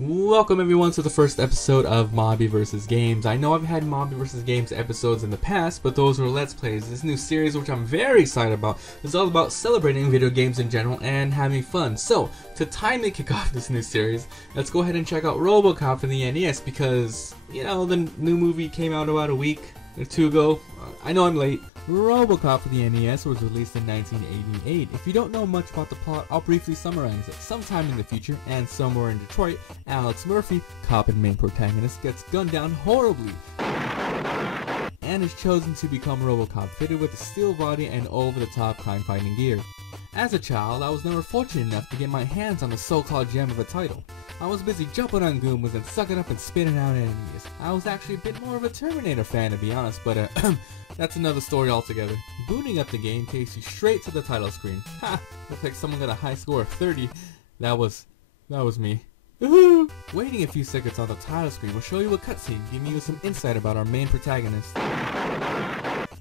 Welcome everyone to the first episode of MabiVsGames. I know I've had MabiVsGames episodes in the past, but those were Let's Plays. This new series, which I'm very excited about, is all about celebrating video games in general and having fun. So, to timely kick off this new series, let's go ahead and check out Robocop for the NES because, you know, the new movie came out about a week or two ago. I know I'm late. Robocop for the NES was released in 1988. If you don't know much about the plot, I'll briefly summarize it. Sometime in the future, and somewhere in Detroit, Alex Murphy, cop and main protagonist, gets gunned down horribly and is chosen to become Robocop, fitted with a steel body and over-the-top crime-fighting gear. As a child, I was never fortunate enough to get my hands on the so-called gem of a title. I was busy jumping on Goombas and sucking up and spitting out enemies. I was actually a bit more of a Terminator fan, to be honest, but that's another story altogether. Booting up the game takes you straight to the title screen. Ha! Looks like someone got a high score of 30. That was me. Woohoo! Waiting a few seconds on the title screen will show you a cutscene, giving you some insight about our main protagonist.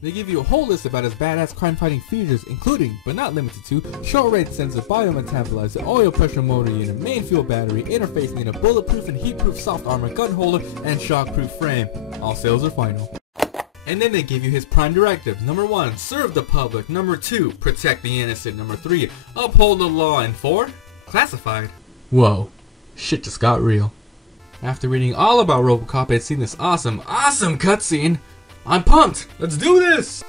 They give you a whole list about his badass crime-fighting features, including, but not limited to, short-range sensor, biometabolizer, oil pressure motor unit, main fuel battery, interface unit, bulletproof and heat-proof soft armor, gun holder, and shock-proof frame. All sales are final. And then they give you his prime directives. Number 1, serve the public. Number 2, protect the innocent. Number 3, uphold the law. And 4, classified. Whoa, shit just got real. After reading all about Robocop and seeing this awesome cutscene, I'm pumped! Let's do this!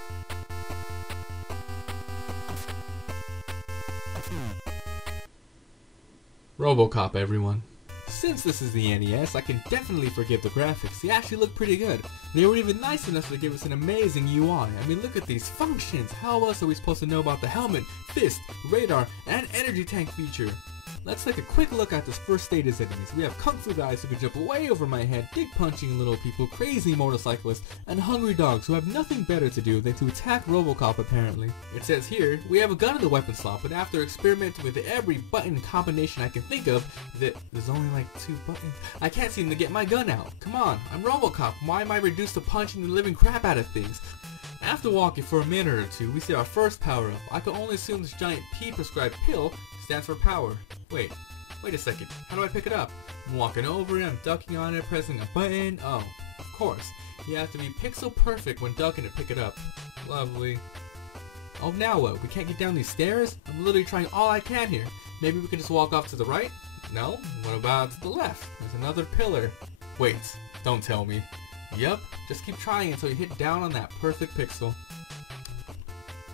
Robocop, everyone. Since this is the NES, I can definitely forgive the graphics. They actually look pretty good. They were even nice enough to give us an amazing UI. I mean, look at these functions. How else are we supposed to know about the helmet, fist, radar, and energy tank feature? Let's take a quick look at this first stage's enemies. We have Kung Fu guys who can jump way over my head, dig punching little people, crazy motorcyclists, and hungry dogs who have nothing better to do than to attack Robocop apparently. It says here, we have a gun in the weapon slot, but after experimenting with every button combination I can think of, there's only like 2 buttons. I can't seem to get my gun out. Come on, I'm Robocop. Why am I reduced to punching the living crap out of things? After walking for a minute or two, we see our first power-up. I can only assume this giant P-prescribed pill stands for power. Wait a second. How do I pick it up? I'm walking over it, I'm ducking on it, pressing a button. Oh, of course. You have to be pixel perfect when ducking to pick it up. Lovely. Oh, now what? We can't get down these stairs? I'm literally trying all I can here. Maybe we can just walk off to the right? No? What about to the left? There's another pillar. Wait, don't tell me. Yep, just keep trying until you hit down on that perfect pixel.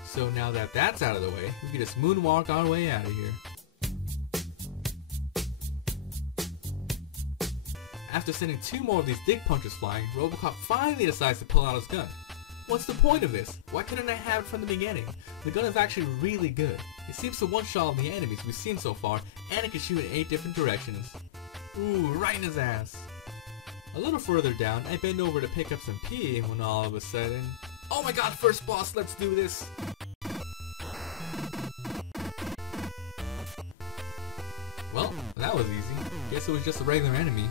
So now that that's out of the way, we can just moonwalk our way out of here. After sending 2 more of these dig punches flying, Robocop finally decides to pull out his gun. What's the point of this? Why couldn't I have it from the beginning? The gun is actually really good. It seems to one-shot all the enemies we've seen so far, and it can shoot in 8 different directions. Ooh, right in his ass. A little further down, I bend over to pick up some pee when all of a sudden... Oh my god, first boss, let's do this! Well, that was easy. Guess it was just a regular enemy.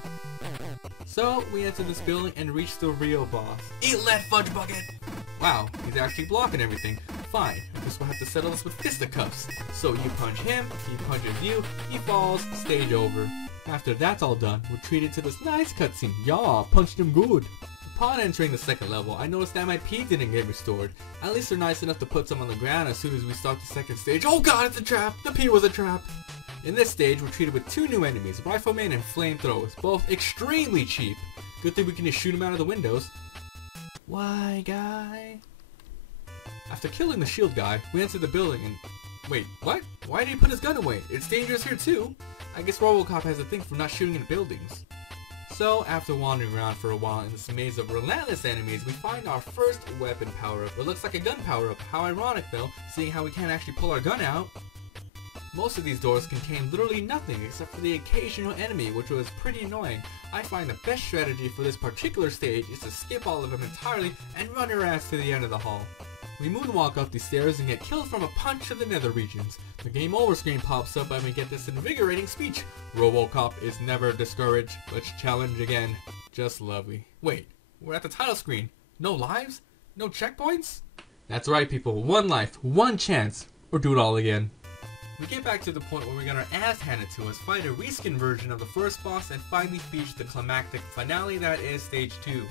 So, we enter this building and reach the real boss. Eat that fudge bucket! Wow, he's actually blocking everything. Fine, I guess we'll have to settle this with fisticuffs. So you punch him, he punches you, he falls, stage over. After that's all done, we're treated to this nice cutscene. Yaw, punched him good. Upon entering the second level, I noticed that my pee didn't get restored. At least they're nice enough to put some on the ground as soon as we start the second stage. Oh god, it's a trap! The pee was a trap! In this stage, we're treated with 2 new enemies, Rifleman and Flamethrowers, both extremely cheap. Good thing we can just shoot them out of the windows. Why, guy? After killing the shield guy, we enter the building and... Wait, what? Why did he put his gun away? It's dangerous here too. I guess Robocop has a thing for not shooting in buildings. So, after wandering around for a while in this maze of relentless enemies, we find our first weapon power-up. It looks like a gun power-up. How ironic though, seeing how we can't actually pull our gun out. Most of these doors contain literally nothing except for the occasional enemy, which was pretty annoying. I find the best strategy for this particular stage is to skip all of them entirely and run our ass to the end of the hall. We moonwalk up these stairs and get killed from a punch of the nether regions. The game over screen pops up and we get this invigorating speech. Robocop is never discouraged. Let's challenge again. Just lovely. Wait, we're at the title screen. No lives? No checkpoints? That's right people, 1 life, 1 chance, or do it all again. We get back to the point where we got our ass handed to us, fight a reskin version of the first boss, and finally reach the climactic finale that is stage 2.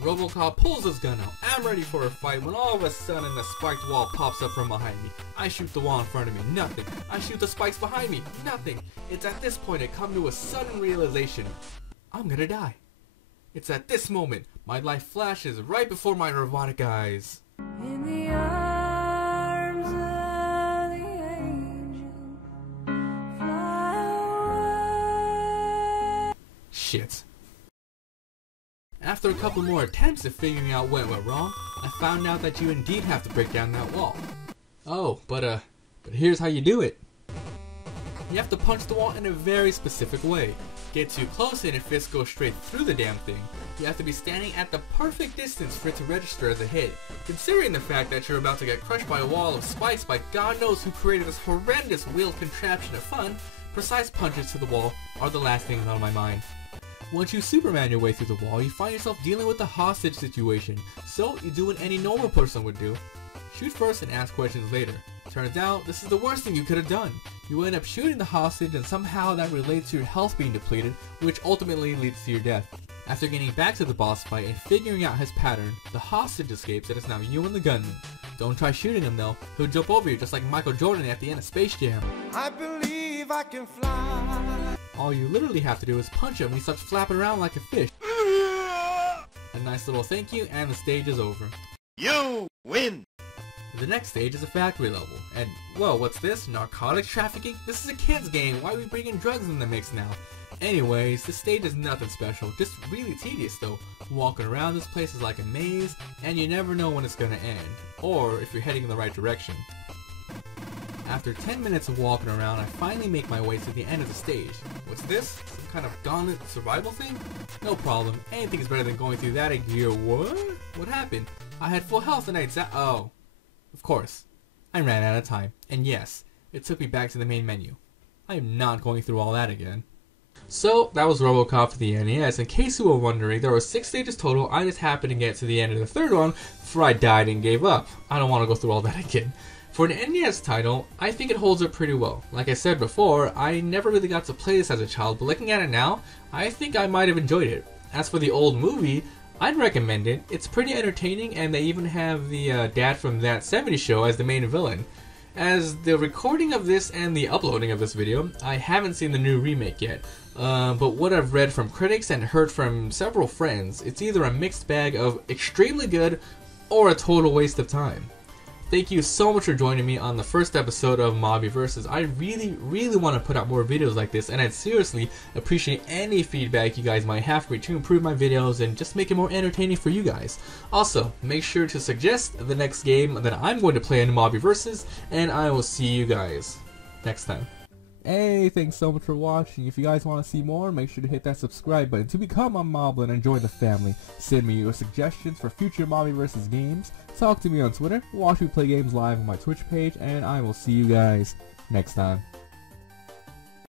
Robocop pulls his gun out. I'm ready for a fight when all of a sudden a spiked wall pops up from behind me. I shoot the wall in front of me, nothing. I shoot the spikes behind me, nothing. It's at this point I come to a sudden realization. I'm gonna die. It's at this moment my life flashes right before my robotic eyes. In the arms of the angel, fly away. Shit. After a couple more attempts at figuring out what went wrong, I found out that you indeed have to break down that wall. Oh, but here's how you do it. You have to punch the wall in a very specific way. Get too close and your fist goes straight through the damn thing. You have to be standing at the perfect distance for it to register as a hit. Considering the fact that you're about to get crushed by a wall of spikes by God knows who created this horrendous wheeled contraption of fun, precise punches to the wall are the last things on my mind. Once you Superman your way through the wall, you find yourself dealing with a hostage situation, so you do what any normal person would do. Shoot first and ask questions later. Turns out, this is the worst thing you could have done. You end up shooting the hostage and somehow that relates to your health being depleted, which ultimately leads to your death. After getting back to the boss fight and figuring out his pattern, the hostage escapes and it's now you and the gunman. Don't try shooting him though, he'll jump over you just like Michael Jordan at the end of Space Jam. I believe I can fly. All you literally have to do is punch him and he starts flapping around like a fish. A nice little thank you and the stage is over. You win! The next stage is a factory level, and whoa, what's this? Narcotics trafficking? This is a kid's game, why are we bringing drugs in the mix now? Anyways, this stage is nothing special, just really tedious though. Walking around this place is like a maze, and you never know when it's gonna end, or if you're heading in the right direction. After 10 minutes of walking around, I finally make my way to the end of the stage. What's this? Some kind of gauntlet survival thing? No problem, anything is better than going through that in gear. What? What happened? I had full health and oh. Of course, I ran out of time, and yes, it took me back to the main menu. I am not going through all that again. So, that was Robocop for the NES. In case you were wondering, there were 6 stages total. I just happened to get to the end of the 3rd one before I died and gave up. I don't want to go through all that again. For an NES title, I think it holds up pretty well. Like I said before, I never really got to play this as a child, but looking at it now, I think I might have enjoyed it. As for the old movie, I'd recommend it. It's pretty entertaining, and they even have the dad from That 70s Show as the main villain. As the recording of this and the uploading of this video, I haven't seen the new remake yet. But what I've read from critics and heard from several friends, it's either a mixed bag of extremely good or a total waste of time. Thank you so much for joining me on the first episode of MabiVs. I really want to put out more videos like this, and I'd seriously appreciate any feedback you guys might have for me to improve my videos and just make it more entertaining for you guys. Also, make sure to suggest the next game that I'm going to play in MabiVs, and I will see you guys next time. Hey, thanks so much for watching. If you guys want to see more, make sure to hit that subscribe button to become a Mablin and join the family. Send me your suggestions for future MabiVs games. Talk to me on Twitter. Watch me play games live on my Twitch page, and I will see you guys next time.